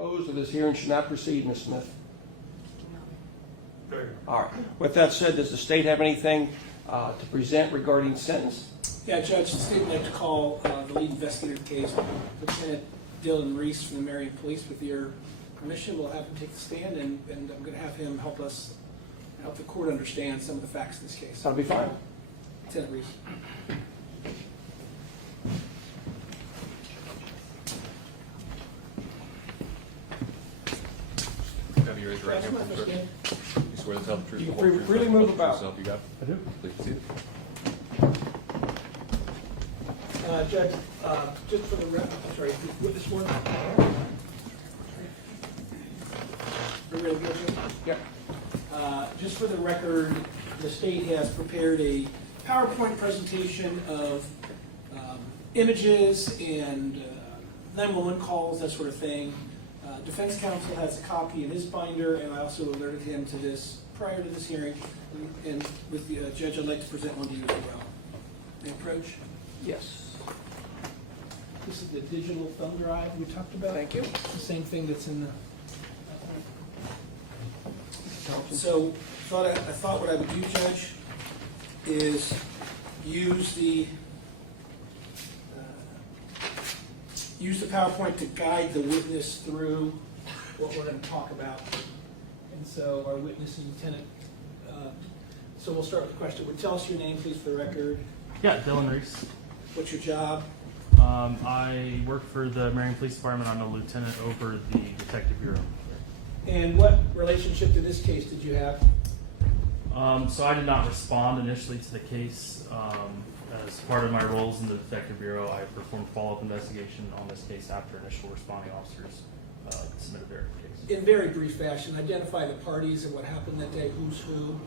opposed, or this hearing should not proceed, Ms. Smith? Very. All right. With that said, does the state have anything to present regarding sentence? Yeah, Judge, the state would like to call the lead investigator of the case, Lieutenant Dylan Reese from the Marion Police. With your permission, we'll have him take the stand, and I'm going to have him help the court understand some of the facts of this case. That'll be fine. Lieutenant Reese. Have you raised your right hand, please, sir? You swear to tell the truth, You the can whole truth, freely nothing move but the about. truth, so help you God? I do. Please proceed. Judge, just for the record, sorry, with this one. Are we ready to go, Judge? Yep. Just for the record, the state has prepared a PowerPoint presentation of images and 911 calls, that sort of thing. Defense counsel has a copy in his binder, and I also alerted him to this prior to this hearing. And with the judge, I'd like to present one to you as well. May I approach? Yes. This is the digital thumb drive we talked about. Thank you. It's the same thing that's in the. So I thought what I would do, Judge, is use the PowerPoint to guide the witness through what we're going to talk about. And so our witness is Lieutenant. So we'll start with the question. Would tell us your name, please, for the record. Yeah, Dylan Reese. What's your job? I work for the Marion Police Department. I'm a lieutenant over the Detective Bureau. And what relationship to this case did you have? So I did not respond initially to the case. As part of my roles in the Detective Bureau, I performed follow-up investigation on this case after initial responding officers submitted their case. In very brief fashion, identify the parties and what happened that day, who's who,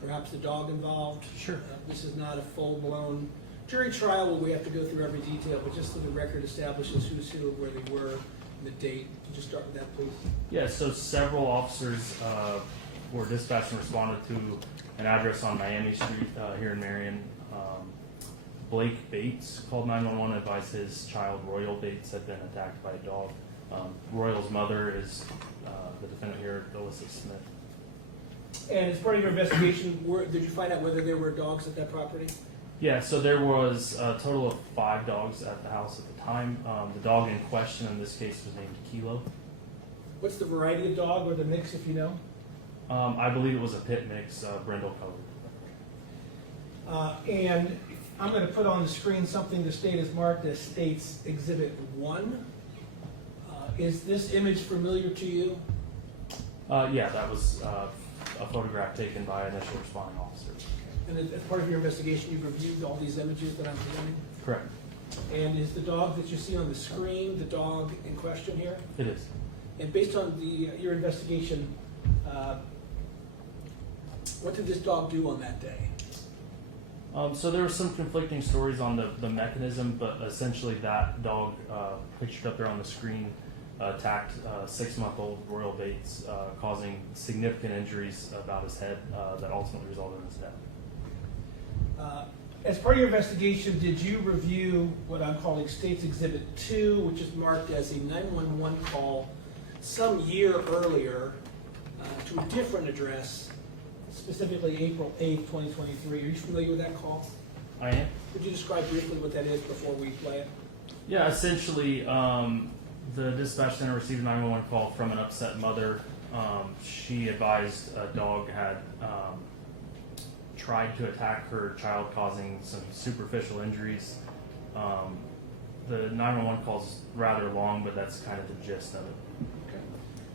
perhaps the dog involved. Sure. This is not a full-blown jury trial where we have to go through every detail, but just so the record establishes who's who, where they were, and the date. Could you start with that, please? Yeah, so several officers were dispatched and responded to an address on Miami Street here in Marion. Blake Bates called 911 and advised his child, Royal Bates, had been attacked by a dog. Royal's mother is the defendant here, Alyssa Smith. And as part of your investigation, did you find out whether there were dogs at that property? Yeah, so there was a total of 5 dogs at the house at the time. The dog in question in this case was named Kilo. What's the variety of dog or the mix, if you know? I believe it was a pit mix, brindle colored. And I'm going to put on the screen something the state has marked as State's Exhibit 1. Is this image familiar to you? Yeah, that was a photograph taken by initial responding officers. And as part of your investigation, you've reviewed all these images that I'm presenting? Correct. And is the dog that you see on the screen the dog in question here? It is. And based on your investigation, what did this dog do on that day? So there were some conflicting stories on the mechanism, but essentially that dog pictured up there on the screen attacked 6-month-old Royal Bates, causing significant injuries about his head that ultimately resulted in his death. As part of your investigation, did you review what I'm calling State's Exhibit 2, which is marked as a 911 call some year earlier to a different address, specifically April 8th, 2023? Are you familiar with that call? I am. Could you describe briefly what that is before we play it? Yeah, essentially, the dispatch center received a 911 call from an upset mother. She advised a dog had tried to attack her child, causing some superficial injuries. The 911 call is rather long, but that's kind of the gist of it. Okay.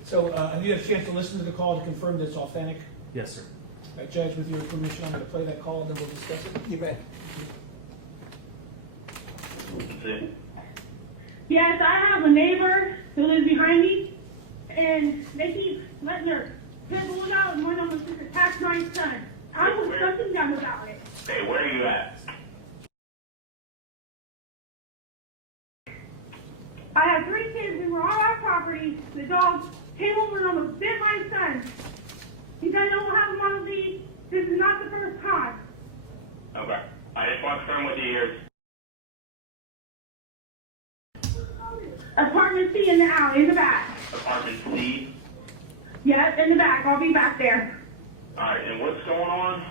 So have you had a chance to listen to the call to confirm that it's authentic? Yes, sir. All right, Judge, with your permission, I'm going to play that call, and then we'll discuss it. You bet. Yes, I have a neighbor who lives behind me, and they keep letting their Pitbull out, and one of them just attacked my son. I will shut them about it. Hey, where are you at? I have 3 kids who were on our property. The dog came over and almost bit my son. You guys know what happened on the lead? This is not the first time. Okay. I just want to confirm with you here. Apartment C in the alley, in the back. Apartment seed? Yes, in the back. I'll be back there. Alright, and what's going on?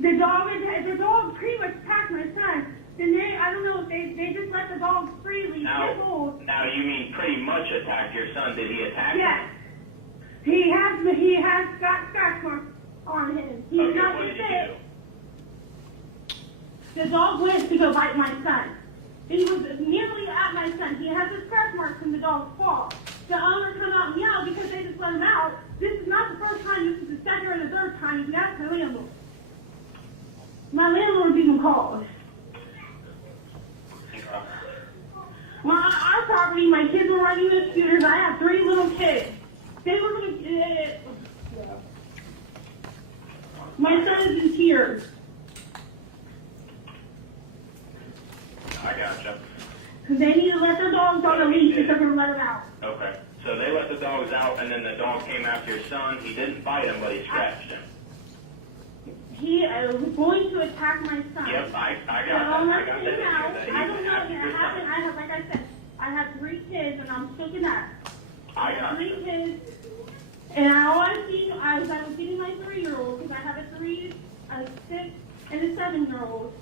The dog pretty much attacked my son. And I don't know if they just let the dog freely. Now you mean pretty much attacked your son. Did he attack you? Yes. He has got scratch marks on him. He's Okay, not what did sick. you do? The dog went to go bite my son. He was nearly at my son. He has a scratch mark from the dog's paw. The owner come out and yell because they just let him out. This is not the first time. This is the second or the third time. He's asked my landlord. My landlord's even called. Well, our property, my kids were riding the scooters. I have 3 little kids. They were going to... my son is in tears. I gotcha. They need to let their dogs on the leash if they're going to let them out. Okay. So they let the dogs out, and then the dog came after your son. He didn't bite him, but he scratched him. He was going to attack my son. Yep, I got So that. I'm I got looking now. that. I don't know if it happened. I have, like I said, I have 3 kids, and I'm shooken up. I got 3 you. kids, and all I see, I was feeding my 3-year-old because I have a 3, a 6, and a 7-year-old.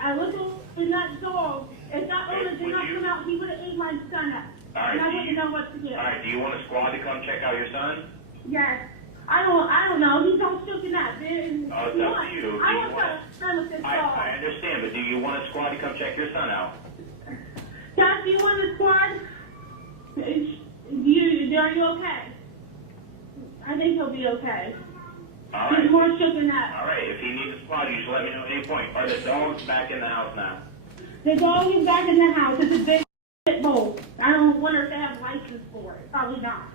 I looked at that dog. If that owner did not come out, he would have ate my son up. All right, And I wouldn't know what to do. All right, do you want a squad to come check out your son? Yes. I don't know. He's all shooken up. Oh, it's up to you. I want to spend with this dog. I understand, but do you want a squad to come check your son out? Josh, do you want a squad? Are you okay? I think he'll be okay. All He's right. more shooken up. All right, if he needs a squad, you should let me know at any point. Are the dogs back in the house now? The dog is back in the house. It's a big Pitbull. I don't wonder if they have license for it. Probably not.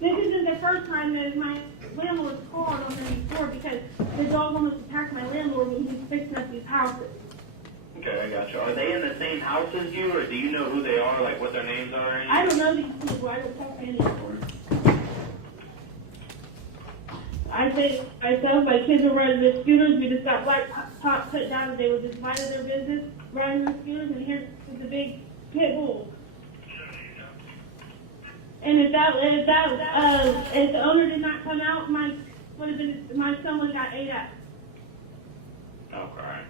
This isn't the first time that my landlord called on them before because the dog almost attacked my landlord when he was fixing up these houses. Okay, I got you. Are they in the same house as you, or do you know who they are, like what their names are? Or anything? I don't know these people. I don't talk to any of them. I said my kids were riding the scooters. We just got black top put down and they were just minding their business, riding the scooters, and here's the big pit bull. And if the owner did not come out, my son would have got ate up. Okay.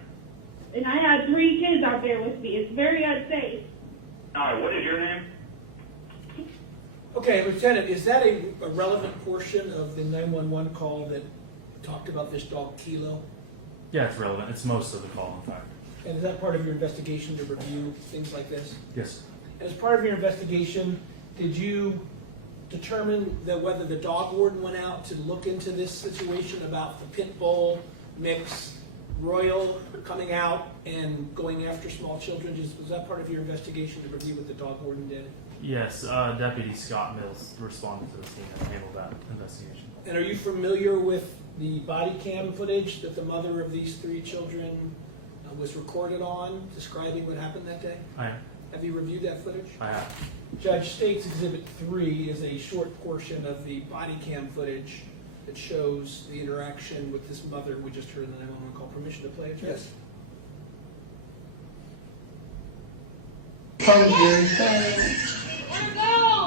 And I had 3 kids out there with me. It's very unsafe. All right, what is your name? Okay, Lieutenant, is that a relevant portion of the 911 call that talked about this dog Kilo? Yeah, it's relevant. It's most of the call, in fact. And is that part of your investigation to review things like this? Yes. As part of your investigation, did you determine that whether the dog warden went out to look into this situation about the Pitbull mix, Royal coming out and going after small children? Was that part of your investigation to review what the dog warden did? Yes, Deputy Scott Mills responded to the scene and handled that investigation. And are you familiar with the body cam footage that the mother of these 3 children was recorded on, describing what happened that day? I am. Have you reviewed that footage? I have. Judge State's Exhibit 3 is a short portion of the body cam footage that shows the interaction with this mother we just heard in the 911 call. Permission to play it, Judge? Yes.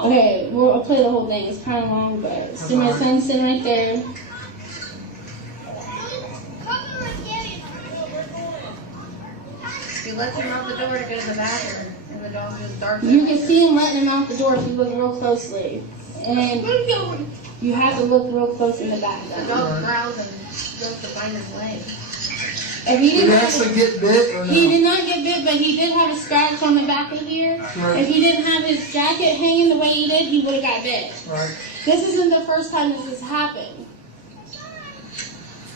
Okay, well, I'll play the whole thing. It's kind of long, but see my son sitting right there. He lets him out the door to go to the bathroom, and the dog just darts. You can see him letting him out the door if you look real closely. And you have to look real close in the back. The dog growls and goes to find his leg. If he Did didn't he actually get bit or no? He did not get bit, but he did have a scratch on the back of here. Right. If he didn't have his jacket hanging the way he did, he would have got bit. Right. This isn't the first time this has happened.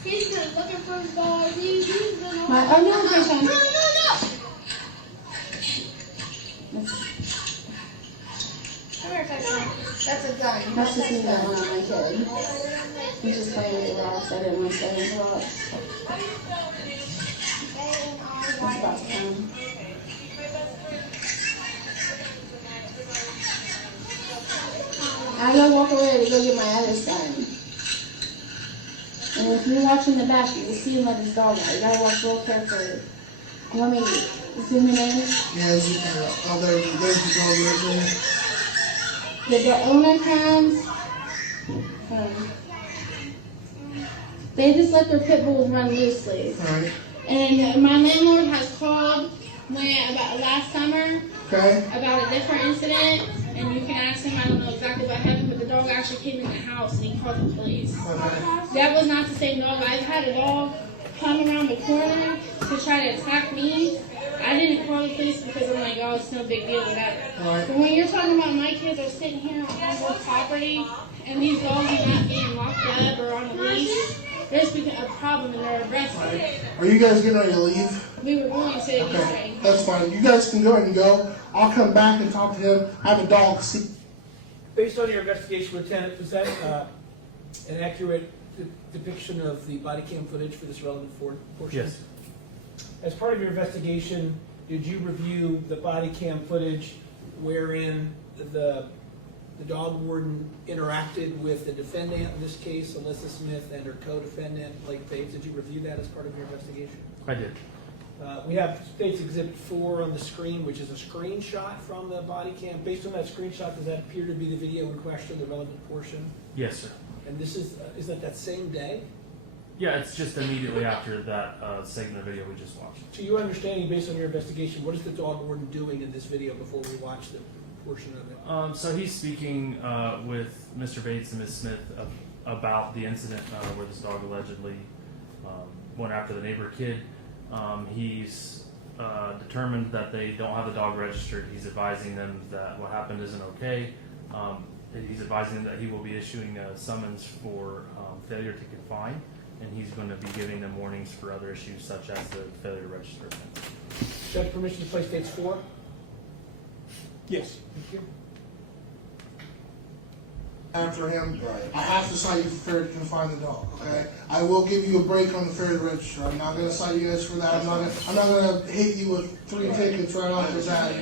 He's been looking for his dog. He's been oh no, no, no, Come here, Tyson. That's a gun. That's just me that went on my kid. He's just playing with the rocks. I didn't want to play with the rocks. It's about to come. I gotta walk away to go get my other son. And if you watch in the back, you will see him let his dog out. You gotta watch real carefully. Let me zoom in. Yeah, there's the dog The owner comes. They just let their pit bulls run loosely. Alright. And my landlord has called about last summer Okay. about a different incident, and you can ask him. I don't know exactly what happened, but the dog actually came in the house and he called the police. Okay. That was not the same dog. I've had a dog come around the corner to try to attack me. I didn't call the police because I'm like, oh, it's no big deal, whatever. Right. But when you're talking about my kids are sitting here on our property and these dogs are not being locked up or on a leash, there's a problem and they're arrested. Are you guys getting ready to leave? We were going to get Okay, ready. that's fine. You guys can go ahead and go. I'll come back and talk to him. I have a dog. Based on your investigation, Lieutenant, was that an accurate depiction of the body cam footage for this relevant portion? Yes. As part of your investigation, did you review the body cam footage wherein the dog warden interacted with the defendant, in this case, Alyssa Smith, and her co-defendant, Blake Bates? Did you review that as part of your investigation? I did. We have State's Exhibit 4 on the screen, which is a screenshot from the body cam. Based on that screenshot, does that appear to be the video in question, the relevant portion? Yes, sir. And this is that same day? Yeah, it's just immediately after that segment of video we just watched. To your understanding, based on your investigation, what is the dog warden doing in this video before we watch the portion of it? So he's speaking with Mr. Bates and Ms. Smith about the incident where this dog allegedly went after the neighbor kid. He's determined that they don't have the dog registered. He's advising them that what happened isn't okay. He's advising them that he will be issuing a summons for failure to confine, and he's going to be giving them warnings for other issues such as the failure to register offense. Judge, permission to play States 4? Yes. Thank you. After him, I have to cite you for failure to confine the dog. Okay, I will give you a break on the failure to register. I'm not going to cite you guys for that. I'm not going to hit you with 3 tickets right off the bat.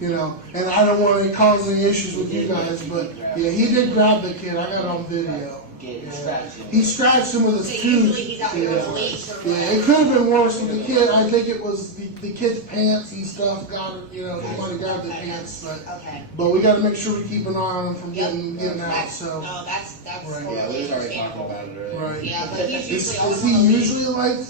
You know, and I don't want to cause any issues with you guys. But yeah, he did grab the kid. I got it on video. He scratched him with his tooth. Usually he's out here with a leash or Yeah, it could have been worse with the kid. I think it was the kid's pants and stuff. Somebody grabbed the pants, but we got to make sure we keep an eye on him from getting out. So No, that's Right. totally Yeah, we was already talking understandable. about it already. right. Yeah, but he's Is usually he on the usually leash. like?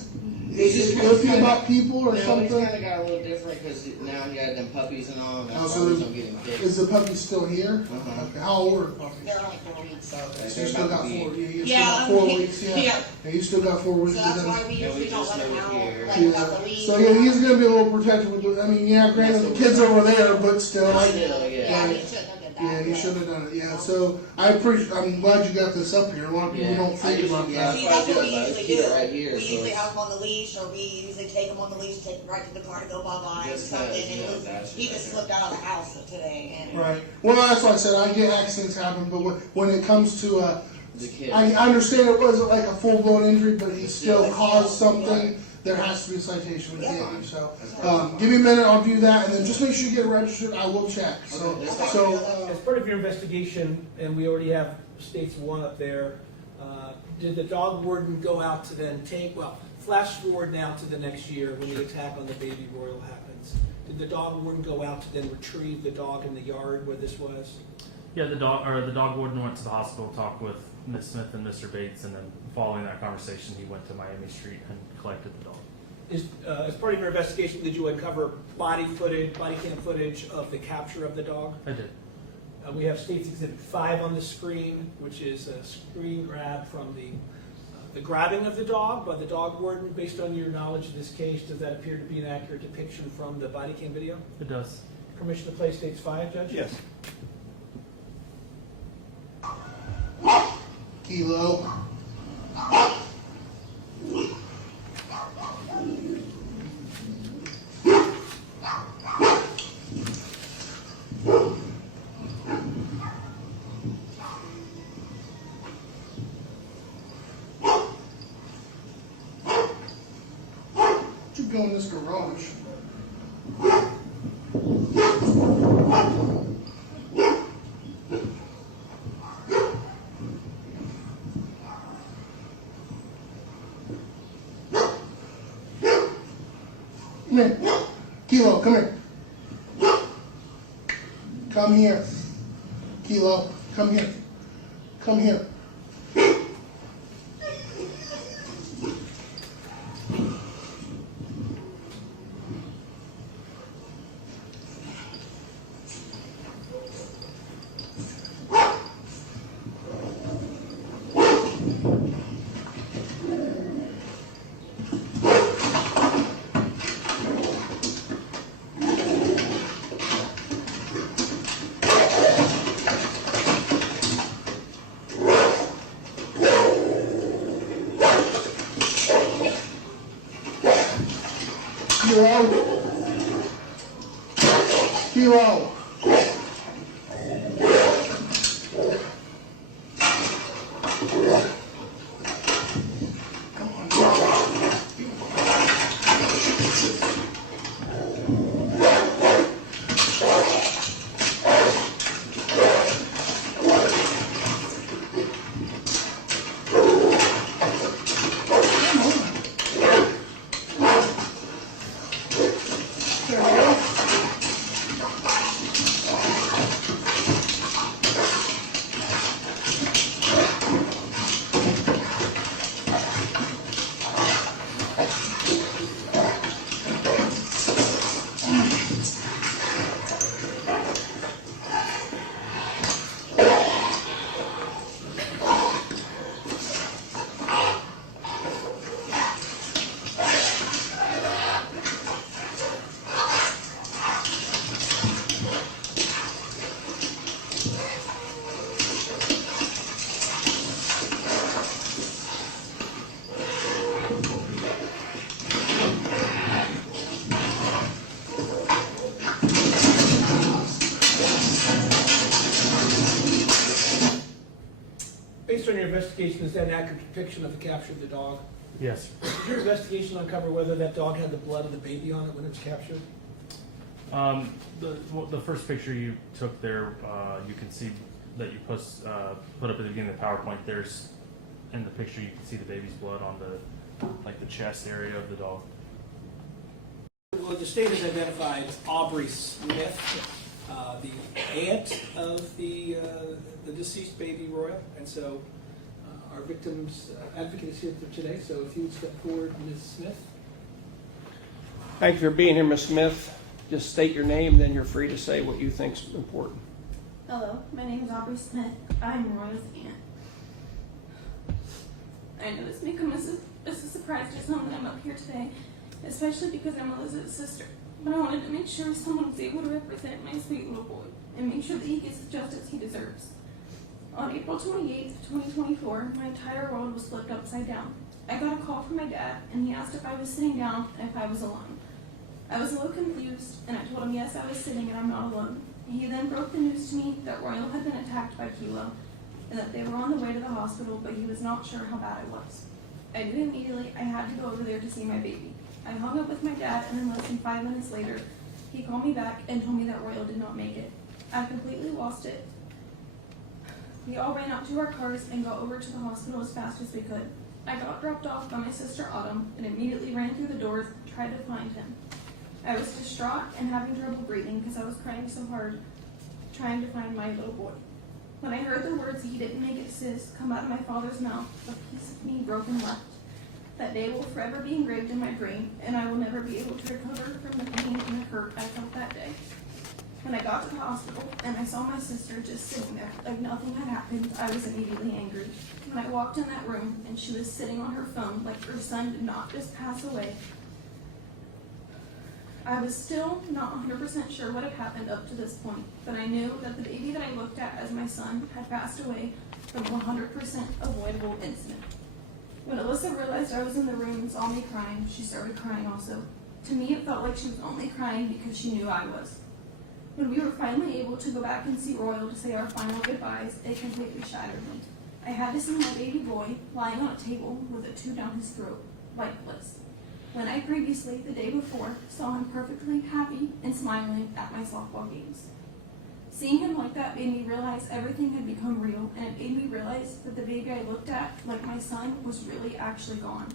Is He's he just iffy kinda- about people or No, he's something? kind of got a little different because now he had them puppies and all, and that's Oh, so why he's is- gonna get him kicked. Is the puppy still here? Uh-huh. Okay. How old are the puppies? They're only 4 weeks. Okay, so you still got 4. Yeah, you still Yeah, got 4 he- weeks. Yeah. yeah. Yeah, you still got 4 weeks. So with that's them. why we Yeah, we usually don't just let him moved out, here. let him out the leash. So yeah, he's gonna be a little protective with the. I mean, yeah, granted the kid's over there, but still, like, Still, Yeah, yeah. he shouldn't have done that. yeah, he should have done it. Yeah. So I'm glad you got this up here. A lot of people Yeah. don't think about Yeah. that. See, That's that's why I what do we it, like, usually keep it do. right here, We so usually it's- have him on the leash, or we usually take him on the leash, take him right to the car to go bye-bye or Just something. kinda, And you know, it was, that's he right just there. slipped out of the house today. And Right. Well, that's why I said I get accidents happen, but when it comes to The kid. I understand it wasn't like a full blown injury, but he still caused something. There has to be a citation with Yeah. the So give me a minute, I'll do that, and then just make sure you get registered. I will check. So As part of your investigation, and we already have States 1 up there, did the dog warden go out to then flash forward now to the next year when the attack on the baby royal happens. Did the dog warden go out to then retrieve the dog in the yard where this was? Yeah, the dog warden went to the hospital, talked with Ms. Smith and Mr. Bates, and then following that conversation, he went to Miami Street and collected the dog. As part of your investigation, did you uncover body cam footage of the capture of the dog? I did. We have State's Exhibit 5 on the screen, which is a screen grab from the grabbing of the dog by the dog warden. Based on your knowledge of this case, does that appear to be an accurate depiction from the body cam video? It does. Permission to play States 5, Judge? Yes. Kilo. You go in this garage. Come here. Kilo, come here. Come here. Kilo, come here. Come here. Kilo. Come on. There we go. Based on your investigation, is that an accurate depiction of the capture of the dog? Yes. Did your investigation uncover whether that dog had the blood of the baby on it when it was captured? The first picture you took there, you can see that you put up at the beginning of the PowerPoint. There's in the picture you can see the baby's blood on the chest area of the dog. Well, the state has identified Aubrey Smith, the aunt of the deceased baby Royal, and so our victim's advocate is here today. So if you would step forward, Ms. Smith. Thank you for being here, Ms. Smith. Just state your name, then you're free to say what you think's important. Hello, my name is Aubrey Smith. I'm Roy's aunt. I know this may come as a surprise to some that I'm up here today, especially because I'm Alyssa's sister. But I wanted to make sure someone was able to represent my sweet little boy and make sure that he gets the justice he deserves. On April 28th, 2024, my entire world was flipped upside down. I got a call from my dad, and he asked if I was sitting down and if I was alone. I was a little confused, and I told him yes, I was sitting and I'm not alone. He then broke the news to me that Royal had been attacked by Kilo, and that they were on the way to the hospital, but he was not sure how bad it was. I knew immediately I had to go over there to see my baby. I hung up with my dad, and then less than 5 minutes later, he called me back and told me that Royal did not make it. I completely lost it. We all ran out to our cars and got over to the hospital as fast as we could. I got dropped off by my sister Autumn and immediately ran through the doors and tried to find him. I was distraught and having trouble breathing because I was crying so hard, trying to find my little boy. When I heard the words "he didn't make it, sis" come out of my father's mouth, a piece of me broke and left. That day will forever be engraved in my brain, and I will never be able to recover from the pain and the hurt I felt that day. When I got to the hospital and I saw my sister just sitting there like nothing had happened, I was immediately angry. When I walked in that room and she was sitting on her phone like her son did not just pass away, I was still not 100% sure what had happened up to this point, but I knew that the baby that I looked at as my son had passed away from a 100% avoidable incident. When Alyssa realized I was in the room and saw me crying, she started crying also. To me, it felt like she was only crying because she knew I was. When we were finally able to go back and see Royal to say our final goodbyes, it completely shattered me. I had to see my baby boy lying on a table with a tube down his throat, lifeless. When I previously, the day before, saw him perfectly happy and smiling at my softball games. Seeing him like that made me realize everything had become real, and it made me realize that the baby I looked at, like my son, was really actually gone.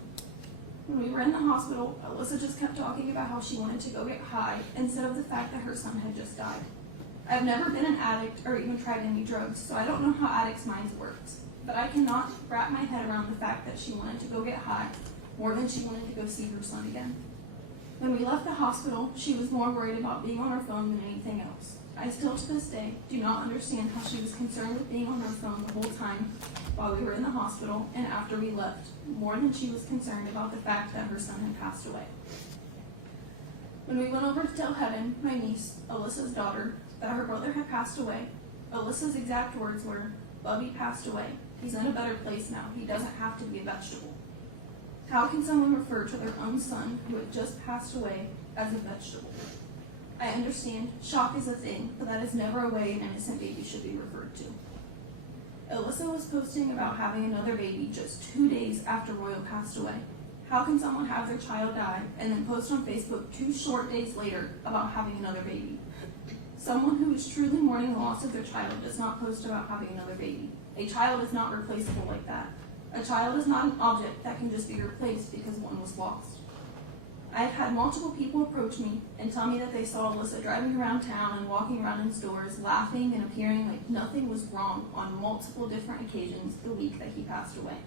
When we were in the hospital, Alyssa just kept talking about how she wanted to go get high instead of the fact that her son had just died. I've never been an addict or even tried any drugs, so I don't know how addicts' minds worked. But I cannot wrap my head around the fact that she wanted to go get high more than she wanted to go see her son again. When we left the hospital, she was more worried about being on her phone than anything else. I still to this day do not understand how she was concerned with being on her phone the whole time while we were in the hospital and after we left, more than she was concerned about the fact that her son had passed away. When we went over to tell Heaven, my niece, Alyssa's daughter, that her brother had passed away, Alyssa's exact words were, "Bubby passed away. He's in a better place now. He doesn't have to be a vegetable." How can someone refer to their own son who had just passed away as a vegetable? I understand shock is a thing, but that is never a way an innocent baby should be referred to. Alyssa was posting about having another baby just 2 days after Royal passed away. How can someone have their child die and then post on Facebook 2 short days later about having another baby? Someone who is truly mourning the loss of their child does not post about having another baby. A child is not replaceable like that. A child is not an object that can just be replaced because one was lost. I have had multiple people approach me and tell me that they saw Alyssa driving around town and walking around in stores, laughing and appearing like nothing was wrong on multiple different occasions the week that he passed away.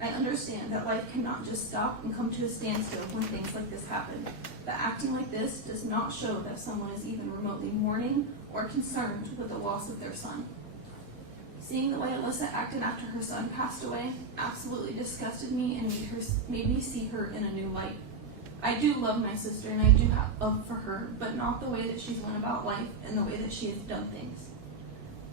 I understand that life cannot just stop and come to a standstill when things like this happen, but acting like this does not show that someone is even remotely mourning or concerned with the loss of their son. Seeing the way Alyssa acted after her son passed away absolutely disgusted me and made me see her in a new light. I do love my sister and I do have love for her, but not the way that she's went about life and the way that she has done things.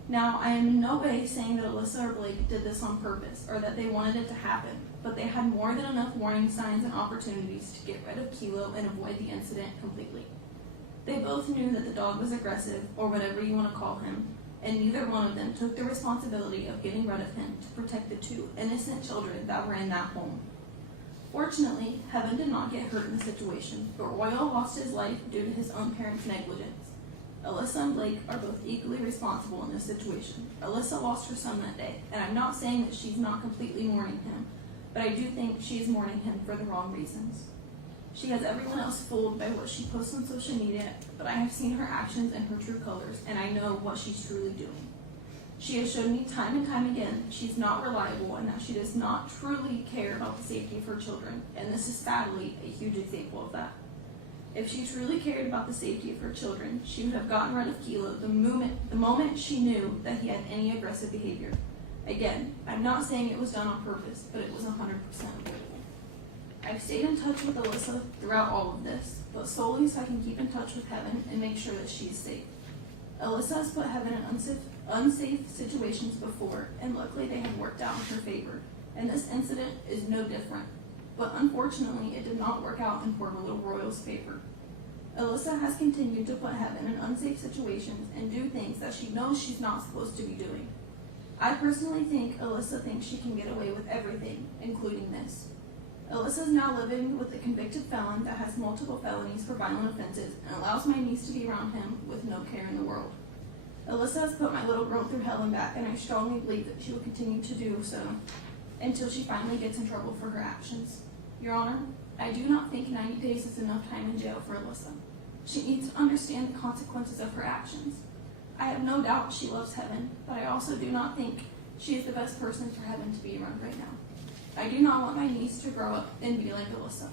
Now, I am in no way saying that Alyssa or Blake did this on purpose or that they wanted it to happen, but they had more than enough warning signs and opportunities to get rid of Kilo and avoid the incident completely. They both knew that the dog was aggressive, or whatever you want to call him, and neither one of them took the responsibility of getting rid of him to protect the 2 innocent children that were in that home. Fortunately, Heaven did not get hurt in the situation, but Royal lost his life due to his own parents' negligence. Alyssa and Blake are both equally responsible in this situation. Alyssa lost her son that day, and I'm not saying that she's not completely mourning him, but I do think she is mourning him for the wrong reasons. She has everyone else fooled by what she posts on social media, but I have seen her actions and her true colors, and I know what she's truly doing. She has shown me time and time again she's not reliable and that she does not truly care about the safety of her children, and this is sadly a huge example of that. If she truly cared about the safety of her children, she would have gotten rid of Kilo the moment she knew that he had any aggressive behavior. Again, I'm not saying it was done on purpose, but it was 100% avoidable. I've stayed in touch with Alyssa throughout all of this, but solely so I can keep in touch with Heaven and make sure that she's safe. Alyssa has put Heaven in unsafe situations before, and luckily they have worked out in her favor, and this incident is no different. But unfortunately, it did not work out in poor little Royal's favor. Alyssa has continued to put Heaven in unsafe situations and do things that she knows she's not supposed to be doing. I personally think Alyssa thinks she can get away with everything, including this. Alyssa is now living with a convicted felon that has multiple felonies for violent offenses and allows my niece to be around him with no care in the world. Alyssa has put my little girl through hell and back, and I strongly believe that she will continue to do so until she finally gets in trouble for her actions. Your Honor, I do not think 90 days is enough time in jail for Alyssa. She needs to understand the consequences of her actions. I have no doubt she loves Heaven, but I also do not think she is the best person for Heaven to be around right now. I do not want my niece to grow up and be like Alyssa.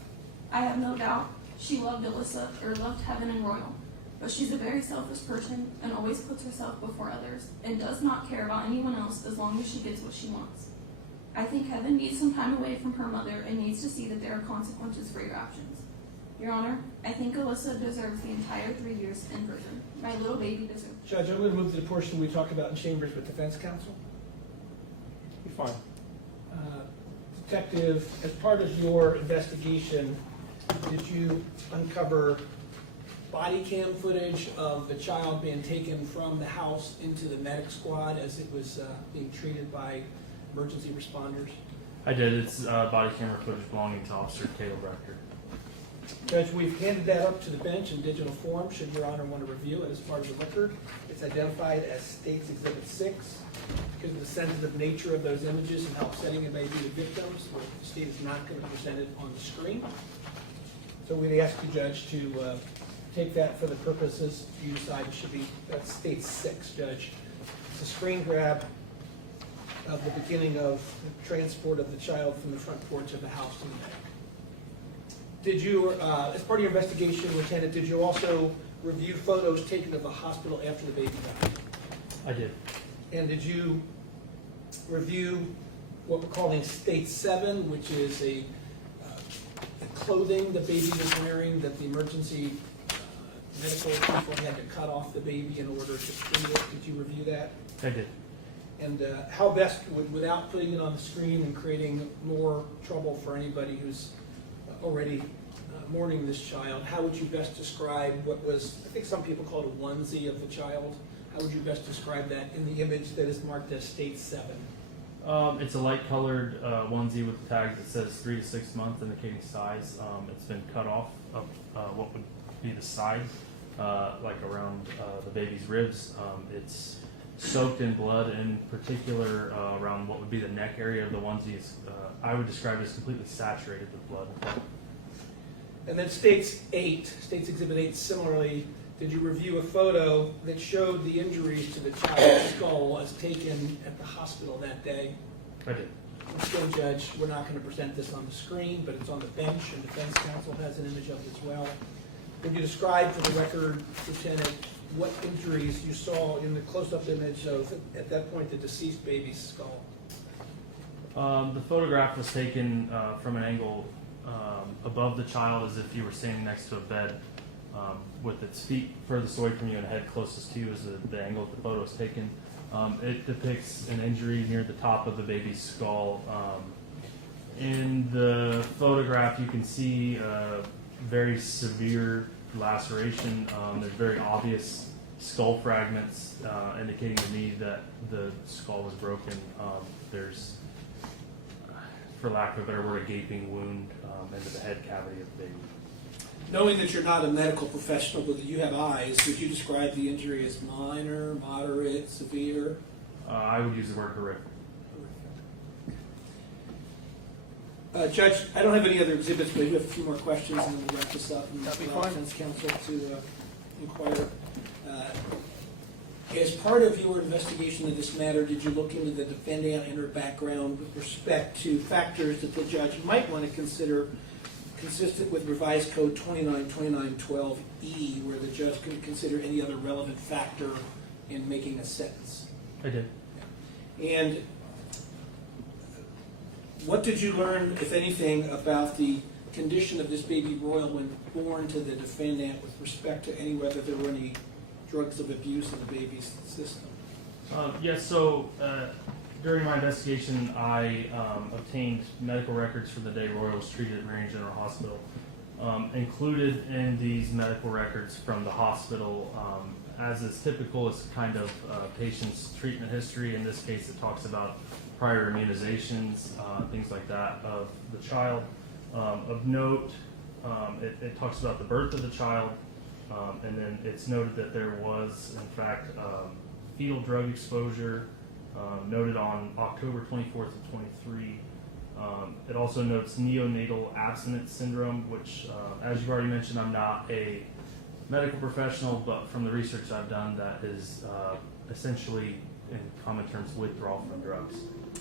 I have no doubt she loved Alyssa or loved Heaven and Royal, but she's a very selfish person and always puts herself before others and does not care about anyone else as long as she gets what she wants. I think Heaven needs some time away from her mother and needs to see that there are consequences for your actions. Your Honor, I think Alyssa deserves the entire 3 years in prison. My little baby deserves it. Judge, I'm going to move to the portion we talked about in chambers with defense counsel. You're fine. Detective, as part of your investigation, did you uncover body cam footage of the child being taken from the house into the medic squad as it was being treated by emergency responders? I did. It's body camera footage belonging to Officer Taylor Rector. Judge, we've handed that up to the bench in digital form, should Your Honor want to review it as part of the record. It's identified as State's Exhibit 6. Because of the sensitive nature of those images and how upsetting it may be to victims, the state is not going to present it on the screen. So we'd ask you, Judge, to take that for the purposes you decide it should be, that's state 6, Judge. It's a screen grab of the beginning of the transport of the child from the front porch of the house to the back. Did you, as part of your investigation, Lieutenant, did you also review photos taken of the hospital after the baby died? I did. And did you review what we're calling state 7, which is the clothing the baby was wearing that the emergency medical people had to cut off the baby in order to treat it? Did you review that? I did. And how best, without putting it on the screen and creating more trouble for anybody who's already mourning this child, how would you best describe what was, I think some people call it a onesie of the child. How would you best describe that in the image that is marked as state 7? It's a light-colored onesie with tags that says 3 to 6 months, indicating size. It's been cut off of what would be the side, like around the baby's ribs. It's soaked in blood, in particular around what would be the neck area of the onesie. I would describe it as completely saturated with blood. And then states Exhibit 8, similarly, did you review a photo that showed the injuries to the child's skull was taken at the hospital that day? I did. Once again, Judge, we're not going to present this on the screen, but it's on the bench, and defense counsel has an image of it as well. Would you describe for the record, Lieutenant, what injuries you saw in the close-up image of, at that point, the deceased baby's skull? The photograph was taken from an angle above the child, as if you were standing next to a bed, with its feet furthest away from you and head closest to you is the angle that the photo is taken. It depicts an injury near the top of the baby's skull. In the photograph, you can see a very severe laceration. There's very obvious skull fragments indicating to me that the skull was broken. There's, for lack of a better word, a gaping wound into the head cavity of the baby. Knowing that you're not a medical professional, but that you have eyes, would you describe the injury as minor, moderate, severe? I would use the word horrific. Judge, I don't have any other exhibits, but I do have a few more questions, and then we'll wrap this up and That'd be allow fine. defense counsel to inquire. As part of your investigation of this matter, did you look into the defendant and her background with respect to factors that the judge might want to consider consistent with revised code 292912E, where the judge could consider any other relevant factor in making a sentence? I did. And what did you learn, if anything, about the condition of this baby Royal when born to the defendant with respect to whether there were any drugs of abuse in the baby's system? Yes, so during my investigation, I obtained medical records for the day Royal was treated at Marion General Hospital. Included in these medical records from the hospital, as is typical, is kind of patient's treatment history. In this case, it talks about prior immunizations, things like that of the child. Of note, it talks about the birth of the child, and then it's noted that there was, in fact, fetal drug exposure, noted on October 24th of 23. It also notes neonatal abstinence syndrome, which, as you've already mentioned, I'm not a medical professional, but from the research I've done, that is essentially, in common terms, withdrawal from drugs.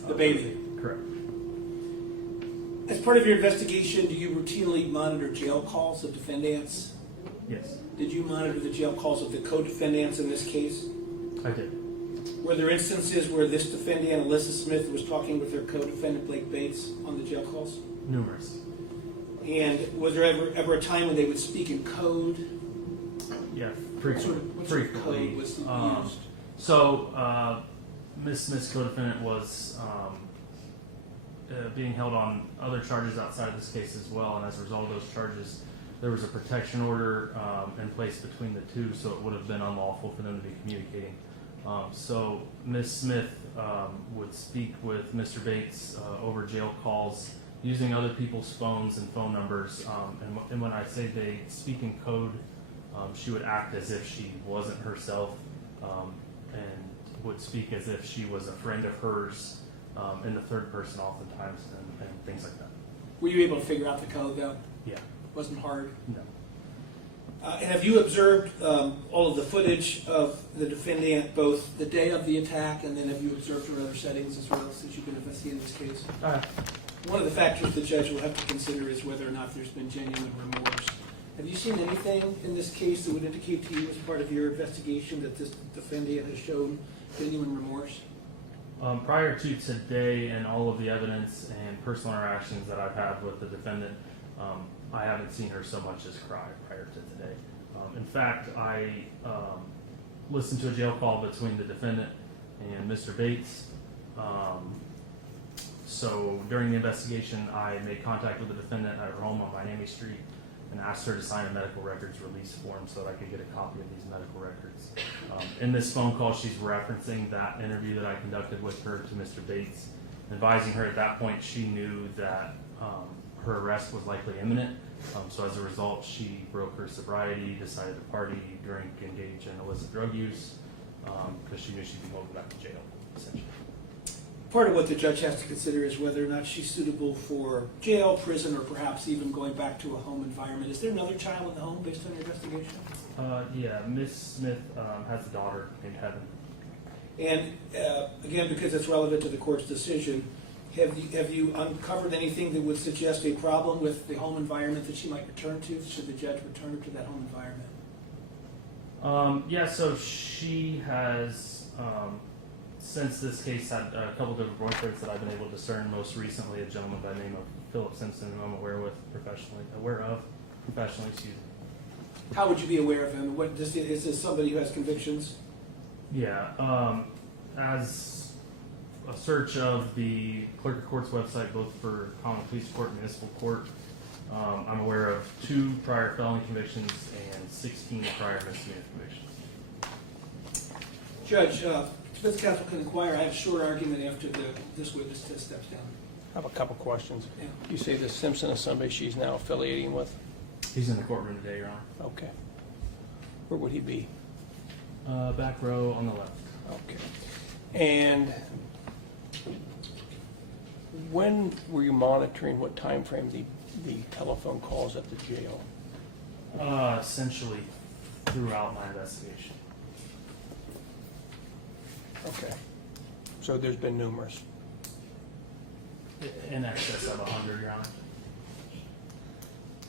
The baby? Correct. As part of your investigation, do you routinely monitor jail calls of defendants? Yes, Did you monitor the jail calls of the co-defendants in this case? I did. Were there instances where this defendant, Alyssa Smith, was talking with her co-defendant, Blake Bates, on the jail calls? Numerous. And was there ever a time when they would speak in code? Yeah, What sort of frequently. code was used? So, Miss Smith's co-defendant was being held on other charges outside of this case as well, and as a result of those charges, there was a protection order in place between the two, so it would have been unlawful for them to be communicating. So Miss Smith would speak with Mr. Bates over jail calls using other people's phones and phone numbers, and when I say they speak in code, she would act as if she wasn't herself, and would speak as if she was a friend of hers in the third person oftentimes, and things like that. Were you able to figure out the code, though? Yeah. Wasn't hard? No. And have you observed all of the footage of the defendant, both the day of the attack, and then have you observed her in other settings as well, since you've been investigating this case? One of the factors the judge will have to consider is whether or not there's been genuine remorse. Have you seen anything in this case that would indicate to you as part of your investigation that this defendant has shown genuine remorse? Prior to today and all of the evidence and personal interactions that I've had with the defendant, I haven't seen her so much as cry prior to today. In fact, I listened to a jail call between the defendant and Mr. Bates. So during the investigation, I made contact with the defendant at her home on Miami Street and asked her to sign a medical records release form so that I could get a copy of these medical records. In this phone call, she's referencing that interview that I conducted with her to Mr. Bates, advising her at that point she knew that her arrest was likely imminent. So as a result, she broke her sobriety, decided to party, drink, engage in illicit drug use, because she knew she'd be moved back to jail, essentially. Part of what the judge has to consider is whether or not she's suitable for jail, prison, or perhaps even going back to a home environment. Is there another child in the home based on your investigation? Yeah, Miss Smith has a daughter named Heaven. And again, because it's relevant to the court's decision, have you uncovered anything that would suggest a problem with the home environment that she might return to? Should the judge return her to that home environment? Yeah, so she has, since this case, had a couple different boyfriends that I've been able to discern. Most recently, a gentleman by the name of Philip Simpson, who I'm aware of professionally. Excuse me. How would you be aware of him? Is this somebody who has convictions? Yeah, as a search of the clerk of court's website, both for common police court and municipal court, I'm aware of 2 prior felony convictions and 16 prior misdemeanor convictions. Judge, defense counsel can inquire. I have a short argument after this witness steps down. I have a couple questions. Yeah. You say this Simpson is somebody she's now affiliating with? He's in the courtroom today, Your Honor. Okay. Where would he be? Back row on the left. Okay. And when were you monitoring, what time frame, the telephone calls at the jail? Essentially throughout my investigation. Okay. So there's been numerous. In excess of 100, Your Honor.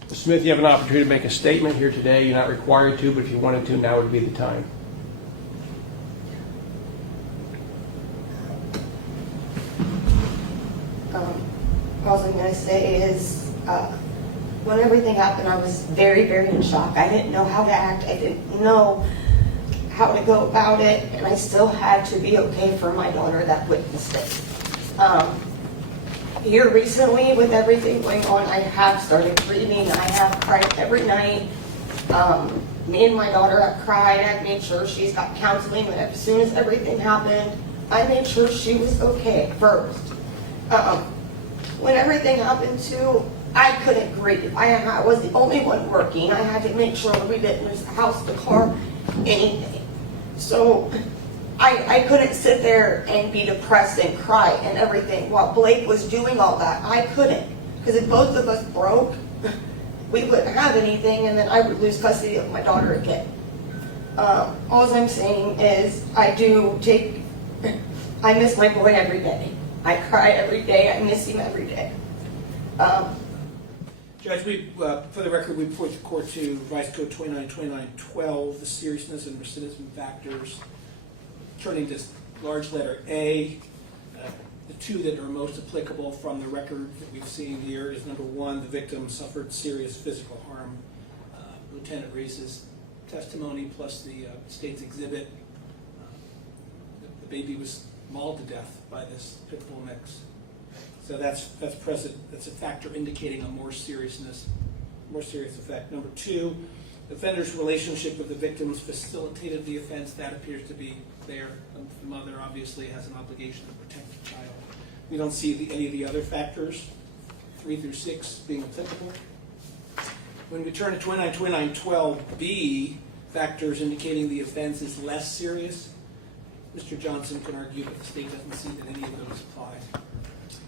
Ms. Smith, you have an opportunity to make a statement here today. You're not required to, but if you wanted to, now would be the time. All I'm going to say is, when everything happened, I was very, very in shock. I didn't know how to act. I didn't know how to go about it, and I still had to be okay for my daughter that witnessed it. Here recently, with everything going on, I have started grieving. I have cried every night. Me and my daughter have cried. I've made sure she's got counseling. And as soon as everything happened, I made sure she was okay first. When everything happened too, I couldn't grieve. I was the only one working. I had to make sure we didn't lose the house, the car, anything. So I couldn't sit there and be depressed and cry and everything while Blake was doing all that. I couldn't, because if both of us broke, we wouldn't have anything, and then I would lose custody of my daughter again. All I'm saying is I miss my boy every day. I cry every day. I miss him every day. Judge, for the record, we report the court to Revised Code 292912, the seriousness and recidivism factors. Turning to large letter A, the 2 that are most applicable from the record that we've seen here is number 1, the victim suffered serious physical harm. Lieutenant Reese's testimony plus the state's exhibit. The baby was mauled to death by this Pitbull mix. So that's present. That's a factor indicating a more serious effect. Number 2, the offender's relationship with the victims facilitated the offense. That appears to be there. The mother obviously has an obligation to protect the child. We don't see any of the other factors, 3 through 6, being applicable. When we turn to 292912B, factors indicating the offense is less serious, Mr. Johnson can argue that the state doesn't see that any of those apply.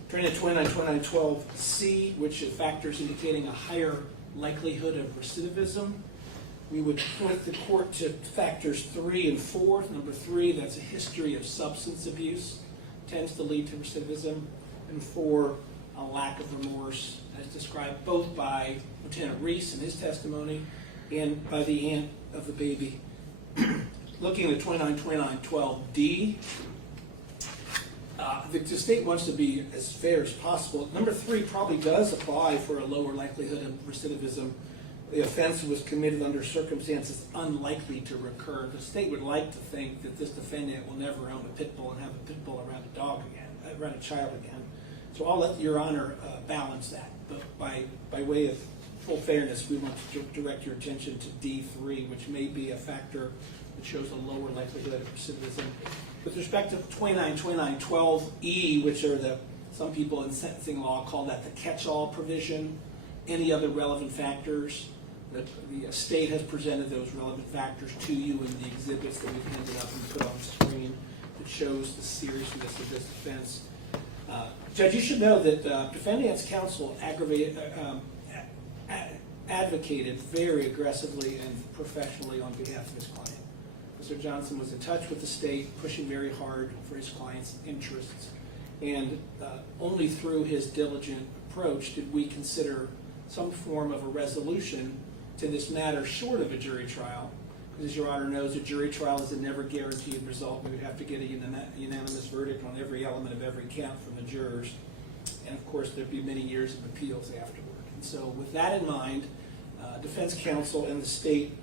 Turning to 292912C, which is factors indicating a higher likelihood of recidivism, we would point the court to factors 3 and 4. Number 3, that's a history of substance abuse, tends to lead to recidivism. And 4, a lack of remorse, as described both by Lieutenant Reese in his testimony and by the aunt of the baby. Looking at 292912D, the state wants to be as fair as possible. Number 3 probably does apply for a lower likelihood of recidivism. The offense was committed under circumstances unlikely to recur. The state would like to think that this defendant will never own a pit bull and have a pit bull around a dog again, around a child again. So I'll let Your Honor balance that. But by way of full fairness, we want to direct your attention to D3, which may be a factor that shows a lower likelihood of recidivism. With respect to 292912E, which are some people in sentencing law call that the catch-all provision, any other relevant factors, the state has presented those relevant factors to you in the exhibits that we've handed up and put on the screen that shows the seriousness of this offense. Judge, you should know that defendant's counsel advocated very aggressively and professionally on behalf of his client. Mr. Johnson was in touch with the state, pushing very hard for his client's interests, and only through his diligent approach did we consider some form of a resolution to this matter short of a jury trial. Because as Your Honor knows, a jury trial is a never guaranteed result. We would have to get a unanimous verdict on every element of every count from the jurors. And of course, there'd be many years of appeals afterward. And so with that in mind, defense counsel and the state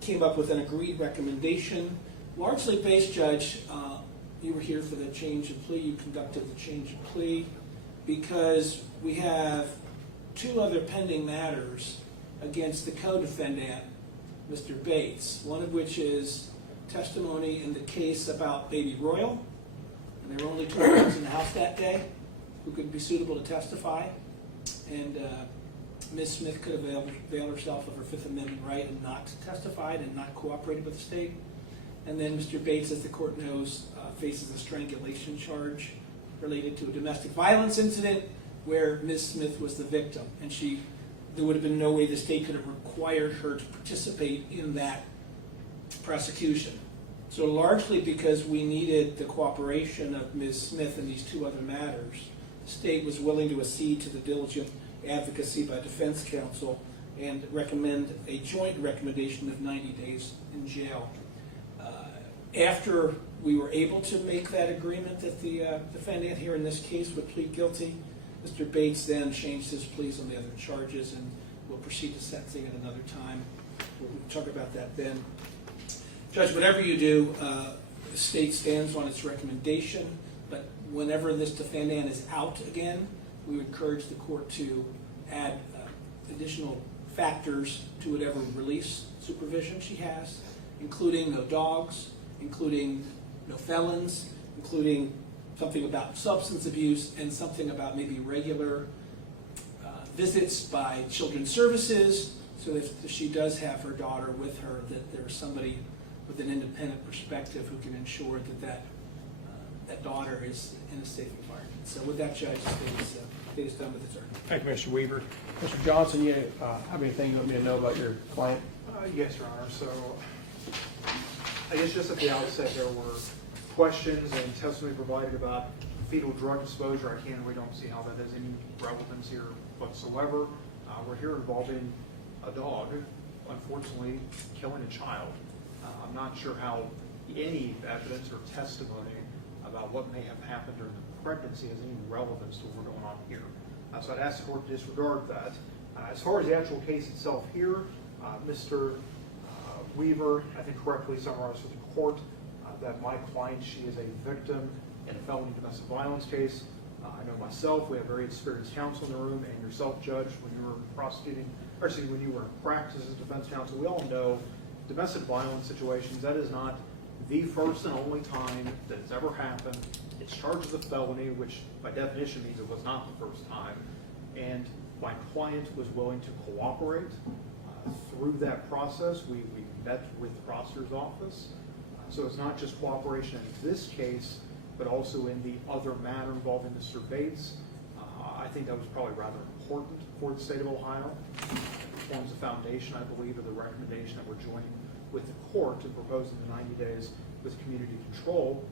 came up with an agreed recommendation, largely based, Judge, you were here for the change of plea, you conducted the change of plea, because we have 2 other pending matters against the co-defendant, Mr. Bates, one of which is testimony in the case about Baby Royal, and there were only 2 adults in the house that day who could be suitable to testify, and Ms. Smith could have availed herself of her Fifth Amendment right and not testified and not cooperated with the state. And then Mr. Bates, as the court knows, faces a strangulation charge related to a domestic violence incident where Ms. Smith was the victim, and there would have been no way the state could have required her to participate in that prosecution. So largely because we needed the cooperation of Ms. Smith in these 2 other matters, the state was willing to accede to the diligent advocacy by defense counsel and recommend a joint recommendation of 90 days in jail. After we were able to make that agreement that the defendant here in this case would plead guilty, Mr. Bates then changed his pleas on the other charges, and we'll proceed to sentencing at another time. We'll talk about that then. Judge, whatever you do, the state stands on its recommendation, but whenever this defendant is out again, we would encourage the court to add additional factors to whatever release supervision she has, including no dogs, including no felons, including something about substance abuse, and something about maybe regular visits by children's services, so if she does have her daughter with her, that there's somebody with an independent perspective who can ensure that daughter is in a safe environment. So with that, Judge, the state is done with its argument. Thank you, Mr. Weaver. Mr. Johnson, you have anything you want me to know about your client? Yes, Your Honor. So I guess just at the outset, there were questions and testimony provided about fetal drug exposure. I candidly don't see how that has any relevance here whatsoever. We're here involving a dog, unfortunately, killing a child. I'm not sure how any evidence or testimony about what may have happened during the pregnancy has any relevance to what's going on here. So I'd ask the court to disregard that. As far as the actual case itself here, Mr. Weaver, I think, correctly summarized for the court that my client, she is a victim in a felony domestic violence case. I know myself, we have very experienced counsel in the room, and yourself, Judge, when you were prosecuting, or excuse me, when you were in practice as defense counsel, we all know domestic violence situations, that is not the first and only time that it's ever happened. It's charged as a felony, which by definition means it was not the first time. And my client was willing to cooperate through that process. We met with the prosecutor's office. So it's not just cooperation in this case, but also in the other matter involving Mr. Bates. I think that was probably rather important for the state of Ohio. forms the foundation, I believe, of the recommendation that we're joining with the court to proposing the 90 days with community control.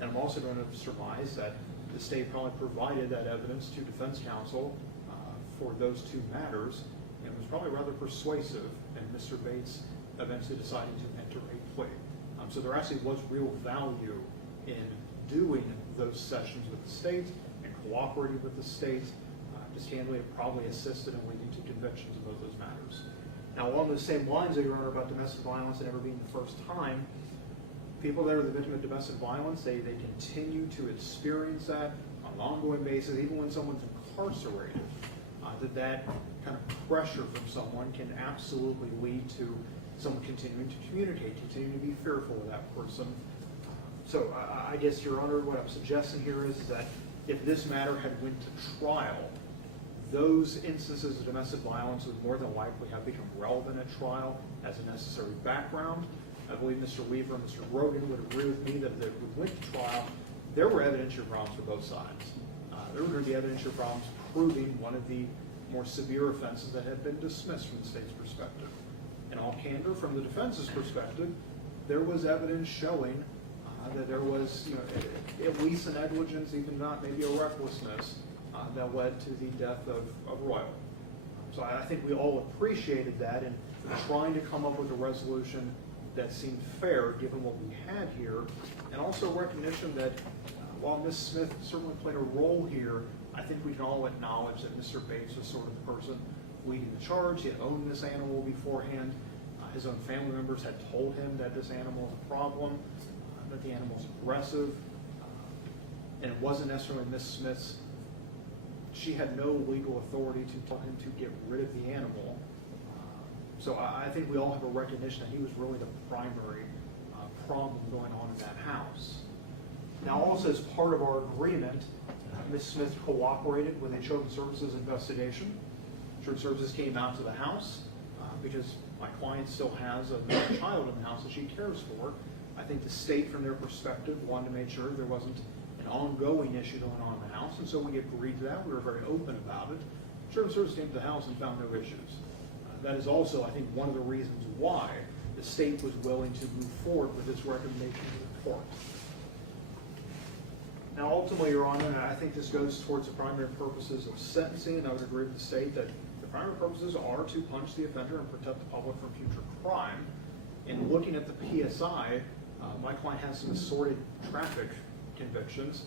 And I'm also going to surmise that the state probably provided that evidence to defense counsel for those two matters, and was probably rather persuasive in Mr. Bates eventually deciding to enter a plea. So there actually was real value in doing those sessions with the state and cooperating with the state. Just candidly, it probably assisted in leading to convictions in both those matters. Now, along those same lines, Your Honor, about domestic violence and never being the first time, people that are the victim of domestic violence, they continue to experience that on an ongoing basis, even when someone's incarcerated. That kind of pressure from someone can absolutely lead to someone continuing to communicate, continuing to be fearful of that person. So I guess, Your Honor, what I'm suggesting here is that if this matter had went to trial, those instances of domestic violence would more than likely have become relevant at trial as a necessary background. I believe Mr. Weaver and Mr. Rogan would agree with me that if we went to trial, there were evidentiary problems for both sides. There were going to be evidentiary problems proving one of the more severe offenses that had been dismissed from the state's perspective. In all candor, from the defense's perspective, there was evidence showing that there was, at least a negligence, even not maybe a recklessness, that led to the death of Royal. So I think we all appreciated that, and trying to come up with a resolution that seemed fair given what we had here, and also recognition that while Ms. Smith certainly played a role here, I think we can all acknowledge that Mr. Bates was sort of the person leading the charge. He had owned this animal beforehand. His own family members had told him that this animal is a problem, that the animal's aggressive, and it wasn't necessarily Ms. Smith's. She had no legal authority to tell him to get rid of the animal. So I think we all have a recognition that he was really the primary problem going on in that house. Now, also as part of our agreement, Ms. Smith cooperated with a Children's Services investigation. Children's Services came out to the house because my client still has a child in the house that she cares for. I think the state, from their perspective, wanted to make sure there wasn't an ongoing issue going on in the house, and so we agreed to that. We were very open about it. Children's Services came to the house and found no issues. That is also, I think, one of the reasons why the state was willing to move forward with this recommendation to the court. Now, ultimately, Your Honor, I think this goes towards the primary purposes of sentencing, and I would agree with the state that the primary purposes are to punish the offender and protect the public from future crime. In looking at the PSI, my client has some assorted traffic convictions,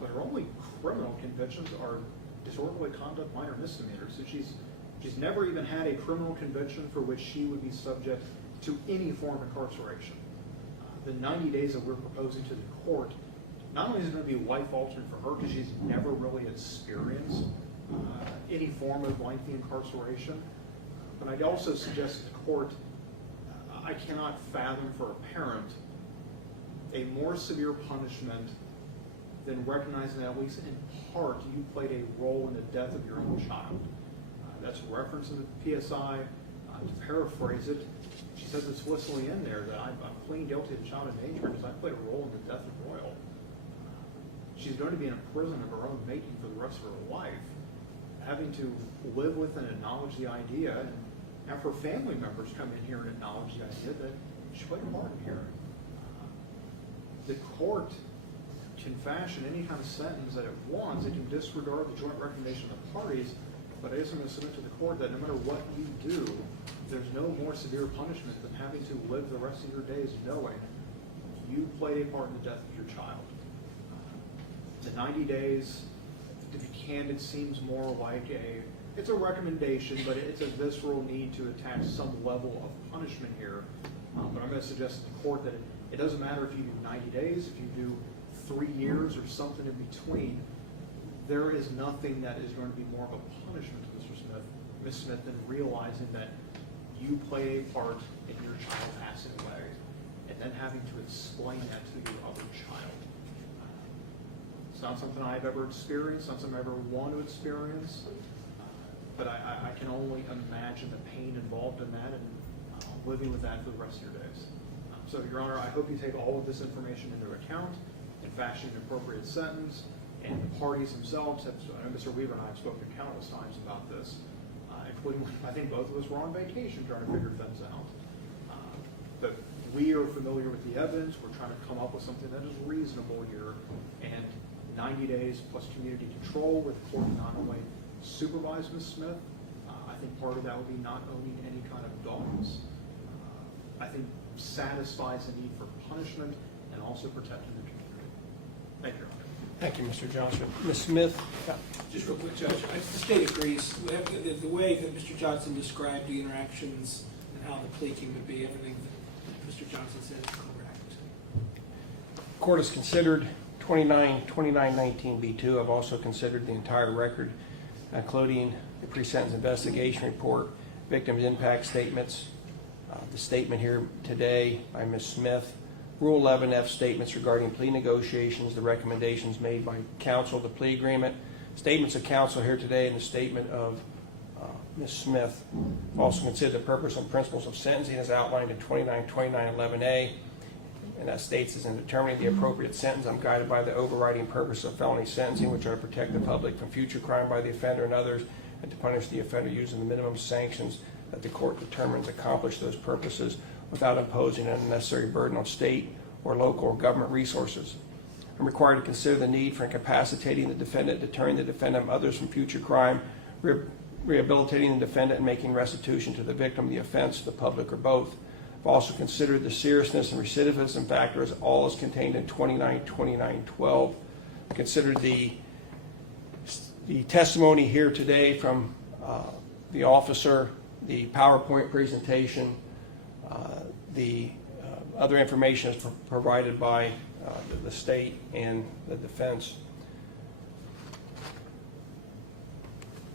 but her only criminal convictions are disorderly conduct minor misdemeanors. So she's never even had a criminal conviction for which she would be subject to any form of incarceration. The 90 days that we're proposing to the court, not only is it going to be life-altering for her because she's never really experienced any form of lengthy incarceration, but I'd also suggest to the court, I cannot fathom for a parent a more severe punishment than recognizing that at least in part you played a role in the death of your own child. That's referenced in the PSI. To paraphrase it, she says explicitly in there that I'm pleading guilty to child endangerment because I played a role in the death of Royal. She's going to be in a prison of her own making for the rest of her life, having to live with and acknowledge the idea, and have her family members come in here and acknowledge the idea that she played a part in here. The court can fashion any kind of sentence that it wants. It can disregard the joint recommendation of the parties, but I guess I'm going to submit to the court that no matter what you do, there's no more severe punishment than having to live the rest of your days knowing you played a part in the death of your child. The 90 days, to be candid, seems more like it's a recommendation, but it's a visceral need to attach some level of punishment here. But I'm going to suggest to the court that it doesn't matter if you do 90 days, if you do 3 years or something in between, there is nothing that is going to be more of a punishment to Ms. Smith, than realizing that you play a part in your child passing away, and then having to explain that to your other child. It's not something I've ever experienced, not something I ever want to experience, but I can only imagine the pain involved in that and living with that for the rest of your days. So, Your Honor, I hope you take all of this information into account and fashion an appropriate sentence. And the parties themselves have, I know Mr. Weaver and I have spoken countless times about this, including when I think both of us were on vacation trying to figure things out. But we are familiar with the evidence. We're trying to come up with something that is reasonable here. And 90 days plus community control where the court can not only supervise Ms. Smith, I think part of that would be not owning any kind of dogs. I think satisfies the need for punishment and also protecting the community. Thank you, Your Honor. Thank you, Mr. Johnson. Ms. Smith? Just real quick, Judge, the state agrees. The way that Mr. Johnson described the interactions and how the plea came to be, everything that Mr. Johnson said is correct. Court has considered 2919B2. I've also considered the entire record, including the pre-sentence investigation report, victims' impact statements, the statement here today by Ms. Smith, Rule 11F statements regarding plea negotiations, the recommendations made by counsel, the plea agreement, statements of counsel here today, and the statement of Ms. Smith. Also consider the purpose and principles of sentencing as outlined in 292911A, and that states as in determining the appropriate sentence, I'm guided by the overriding purpose of felony sentencing, which are to protect the public from future crime by the offender and others, and to punish the offender using the minimum sanctions that the court determines accomplish those purposes without imposing an unnecessary burden on state or local or government resources. I'm required to consider the need for incapacitating the defendant, deterring the defendant and others from future crime, rehabilitating the defendant, and making restitution to the victim of the offense, the public, or both. I've also considered the seriousness and recidivism factors, all is contained in 292912. I considered the testimony here today from the officer, the PowerPoint presentation, the other information is provided by the state and the defense.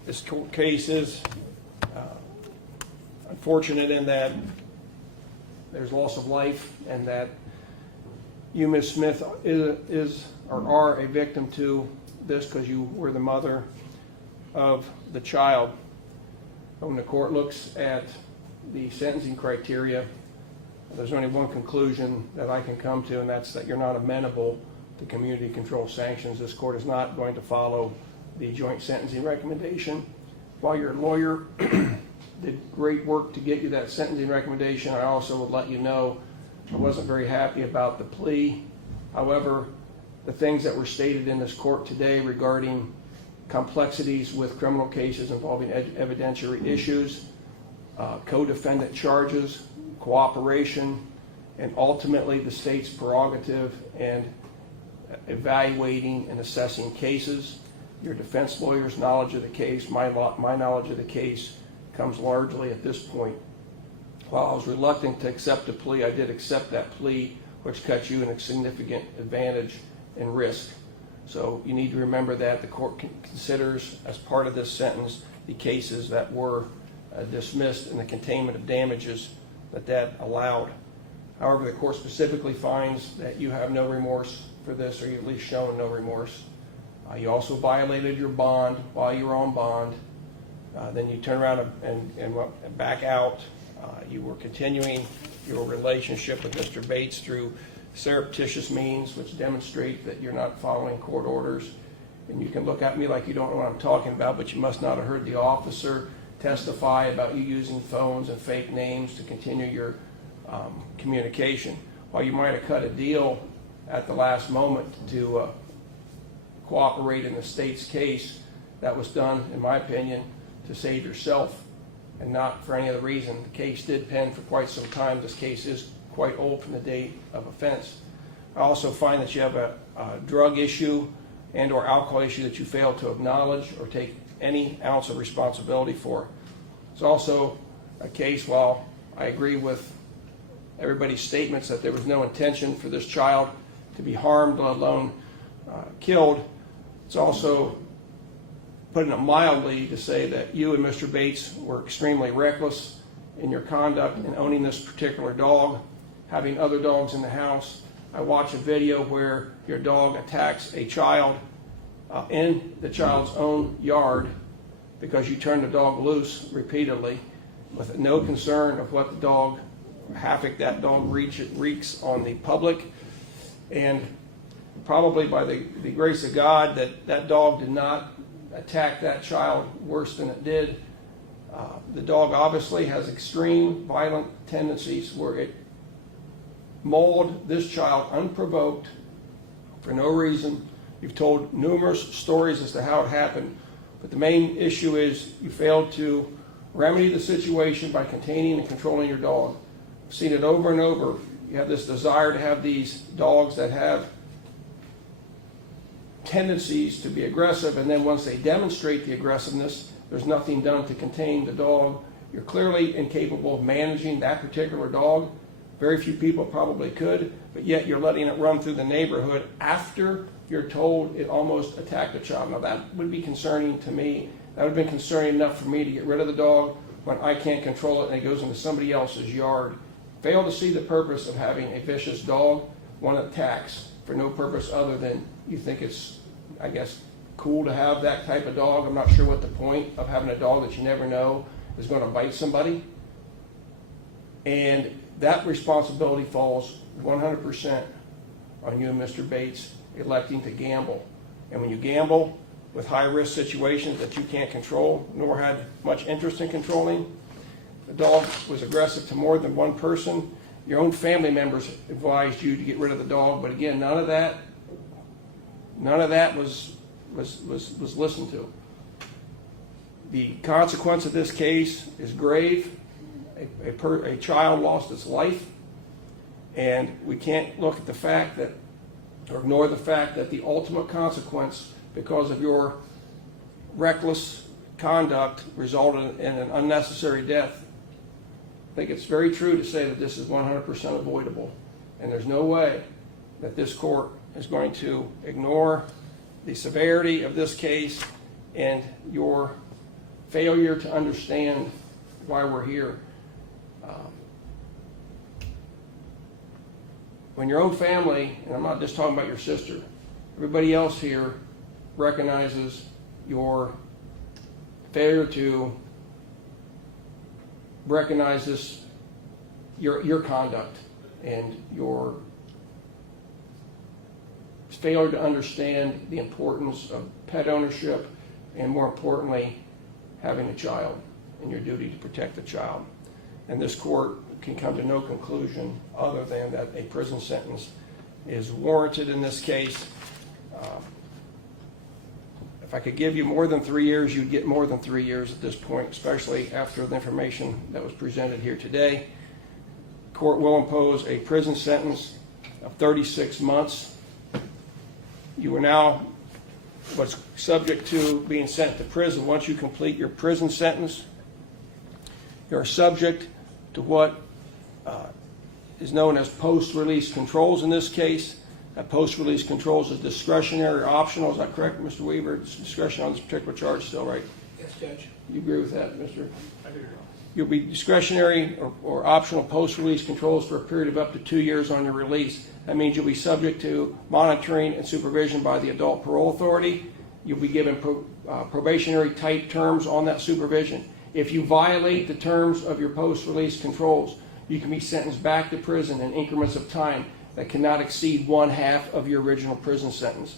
This case is unfortunate in that there's loss of life, and that you, Ms. Smith, is or are a victim to this because you were the mother of the child. When the court looks at the sentencing criteria, there's only one conclusion that I can come to, and that's that you're not amenable to community control sanctions. This court is not going to follow the joint sentencing recommendation. While your lawyer did great work to get you that sentencing recommendation, I also would let you know I wasn't very happy about the plea. However, the things that were stated in this court today regarding complexities with criminal cases involving evidentiary issues, co-defendant charges, cooperation, and ultimately the state's prerogative and evaluating and assessing cases. Your defense lawyer's knowledge of the case, my knowledge of the case, comes largely at this point. While I was reluctant to accept a plea, I did accept that plea, which cuts you in a significant advantage and risk. So you need to remember that the court considers as part of this sentence the cases that were dismissed and the containment of damages that allowed. However, the court specifically finds that you have no remorse for this, or you at least shown no remorse. You also violated your bond while you were on bond. Then you turn around and back out. You were continuing your relationship with Mr. Bates through surreptitious means, which demonstrate that you're not following court orders. And you can look at me like you don't know what I'm talking about, but you must not have heard the officer testify about you using phones and fake names to continue your communication. While you might have cut a deal at the last moment to cooperate in the state's case, that was done, in my opinion, to save yourself and not for any other reason. The case did pen for quite some time. This case is quite old from the date of offense. I also find that you have a drug issue and or alcohol issue that you fail to acknowledge or take any ounce of responsibility for. It's also a case, while I agree with everybody's statements that there was no intention for this child to be harmed, let alone killed, it's also, putting it mildly, to say that you and Mr. Bates were extremely reckless in your conduct in owning this particular dog, having other dogs in the house. I watched a video where your dog attacks a child in the child's own yard because you turned the dog loose repeatedly with no concern of what the dog, havoc that dog wreaks on the public. And probably by the grace of God that dog did not attack that child worse than it did. The dog obviously has extreme violent tendencies where it mauled this child unprovoked for no reason. You've told numerous stories as to how it happened, but the main issue is you failed to remedy the situation by containing and controlling your dog. I've seen it over and over. You have this desire to have these dogs that have tendencies to be aggressive, and then once they demonstrate the aggressiveness, there's nothing done to contain the dog. You're clearly incapable of managing that particular dog. Very few people probably could, but yet you're letting it run through the neighborhood after you're told it almost attacked a child. Now that would be concerning to me. That would have been concerning enough for me to get rid of the dog when I can't control it and it goes into somebody else's yard. Fail to see the purpose of having a vicious dog, one that attacks for no purpose other than you think it's, I guess, cool to have that type of dog. I'm not sure what the point of having a dog that you never know is going to bite somebody. And that responsibility falls 100% on you, Mr. Bates, electing to gamble. And when you gamble with high-risk situations that you can't control, nor had much interest in controlling, the dog was aggressive to more than one person. Your own family members advised you to get rid of the dog, but again, none of that was listened to. The consequence of this case is grave. A child lost its life, and we can't look at the fact that, or ignore the fact that the ultimate consequence, because of your reckless conduct, resulted in an unnecessary death. I think it's very true to say that this is 100% avoidable, and there's no way that this court is going to ignore the severity of this case and your failure to understand why we're here. When your own family, and I'm not just talking about your sister, everybody else here recognizes your failure to recognize this, your conduct and your failure to understand the importance of pet ownership and, more importantly, having a child and your duty to protect the child. And this court can come to no conclusion other than that a prison sentence is warranted in this case. If I could give you more than 3 years, you'd get more than 3 years at this point, especially after the information that was presented here today. Court will impose a prison sentence of 36 months. You are now what's subject to being sent to prison. Once you complete your prison sentence, you're subject to what is known as post-release controls in this case. Post-release controls is discretionary or optional. Is that correct, Mr. Weaver? It's discretion on this particular charge still, right? Yes, Judge. You agree with that, Mr.? I do. You'll be discretionary or optional post-release controls for a period of up to 2 years on your release. That means you'll be subject to monitoring and supervision by the Adult Parole Authority. You'll be given probationary type terms on that supervision. If you violate the terms of your post-release controls, you can be sentenced back to prison in increments of time that cannot exceed 1/2 of your original prison sentence.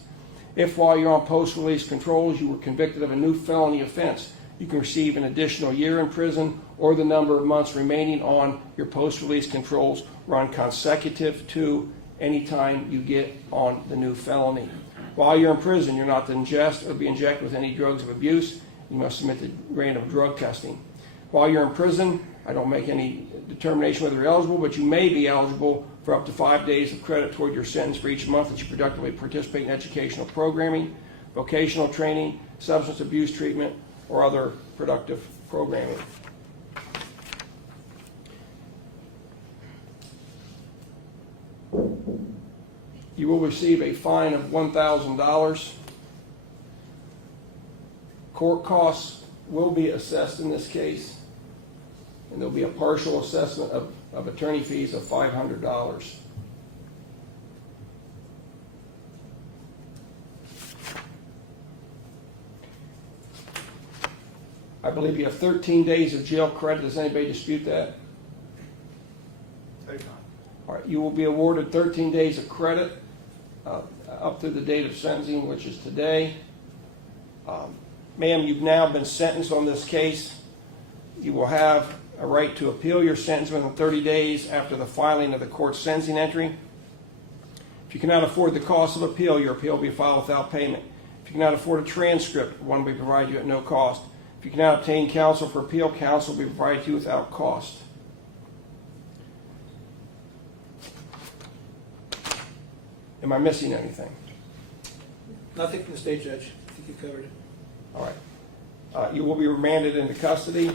If while you're on post-release controls you were convicted of a new felony offense, you can receive an additional year in prison or the number of months remaining on your post-release controls run consecutive to any time you get on the new felony. While you're in prison, you're not to ingest or be injected with any drugs of abuse. You must submit to random drug testing. While you're in prison, I don't make any determination whether you're eligible, but you may be eligible for up to 5 days of credit toward your sentence for each month that you productively participate in educational programming, vocational training, substance abuse treatment, or other productive programming. You will receive a fine of $1,000. Court costs will be assessed in this case, and there'll be a partial assessment of attorney fees of $500. I believe you have 13 days of jail credit. Does anybody dispute that? All right, you will be awarded 13 days of credit up to the date of sentencing, which is today. Ma'am, you've now been sentenced on this case You will have a right to appeal your sentence within 30 days after the filing of the court's sentencing entry. If you cannot afford the cost of appeal, your appeal will be filed without payment. If you cannot afford a transcript, one will be provided you at no cost. If you cannot obtain counsel for appeal, counsel will be provided to you without cost. Am I missing anything? Nothing from the state judge. I think you covered it. All right. You will be remanded into custody.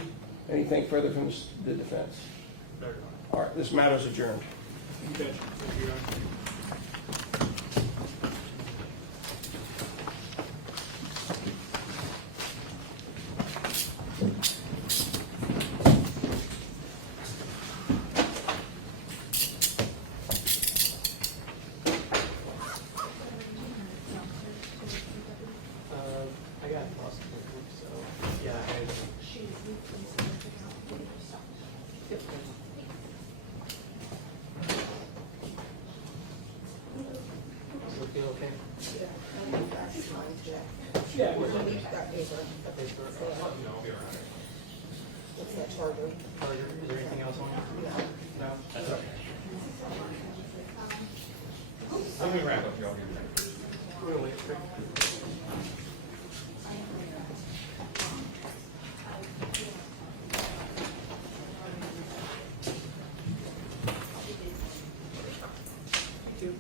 Anything further from the defense? No, Your Honor. All right, this matter is adjourned. Thank you, Judge. Thank you, Your Honor. I got prosecutor, so yeah. Feel okay? Yeah. What's that charger? Is there anything else on it? No? That's okay. Let me wrap up here. I'll give you that. We'll wait for it. Thank you.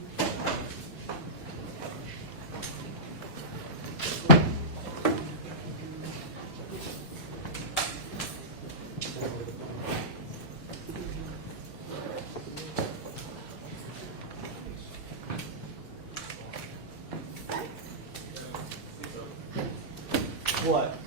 What?